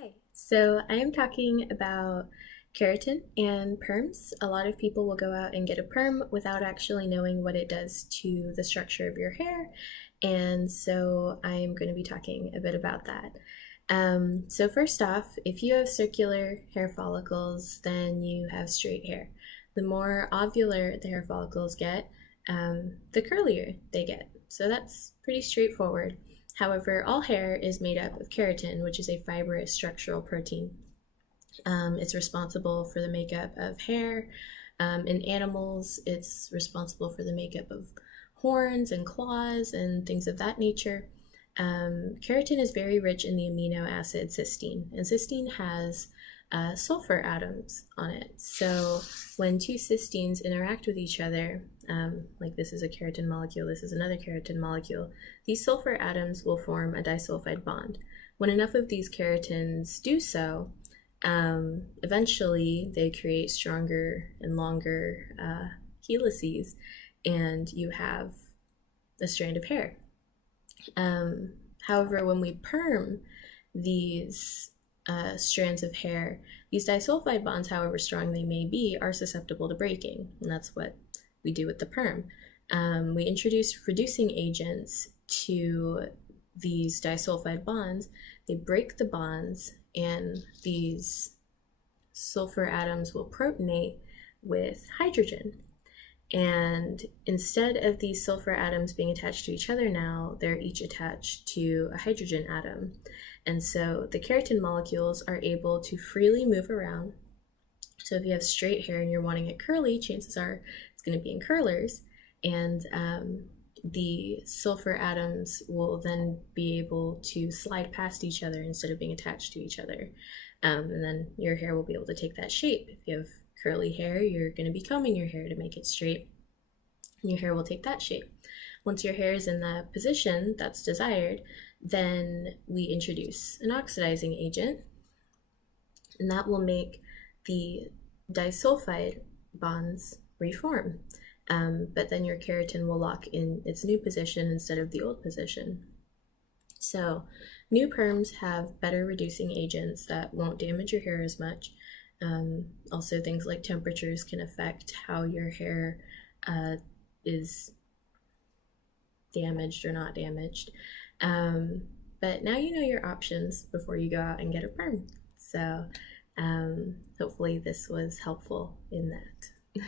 Hi, so I am talking about keratin and perms. A lot of people will go out and get a perm without actually knowing what it does to the structure of your hair, and so I am going to be talking a bit about that. So first off, if you have circular hair follicles, then you have straight hair. The more ovular the hair follicles get, the curlier they get. So that's pretty straightforward. However, all hair is made up of keratin, which is a fibrous structural protein. It's responsible for the makeup of hair. In animals, it's responsible for the makeup of horns and claws and things of that nature. Keratin is very rich in the amino acid cysteine, and cysteine has sulfur atoms on it. So when two cysteines interact with each other, like this is a keratin molecule, this is another keratin molecule, these sulfur atoms will form a disulfide bond. When enough of these keratins do so, eventually they create stronger and longer helices, and you have a strand of hair. However, when we perm these strands of hair, these disulfide bonds, however strong they may be, are susceptible to breaking, and that's what we do with the perm. We introduce reducing agents to these disulfide bonds. They break the bonds, and these sulfur atoms will protonate with hydrogen. And instead of these sulfur atoms being attached to each other now, they're each attached to a hydrogen atom. And so the keratin molecules are able to freely move around. So if you have straight hair and you're wanting it curly, chances are it's going to be in curlers. And the sulfur atoms will then be able to slide past each other instead of being attached to each other. And then your hair will be able to take that shape. If you have curly hair, you're going to be combing your hair to make it straight, and your hair will take that shape. Once your hair is in the position that's desired, then we introduce an oxidizing agent, and that will make the disulfide bonds reform. But then your keratin will lock in its new position instead of the old position. So new perms have better reducing agents that won't damage your hair as much. Also, things like temperatures can affect how your hair is damaged or not damaged. But now you know your options before you go out and get a perm. So hopefully this was helpful in that.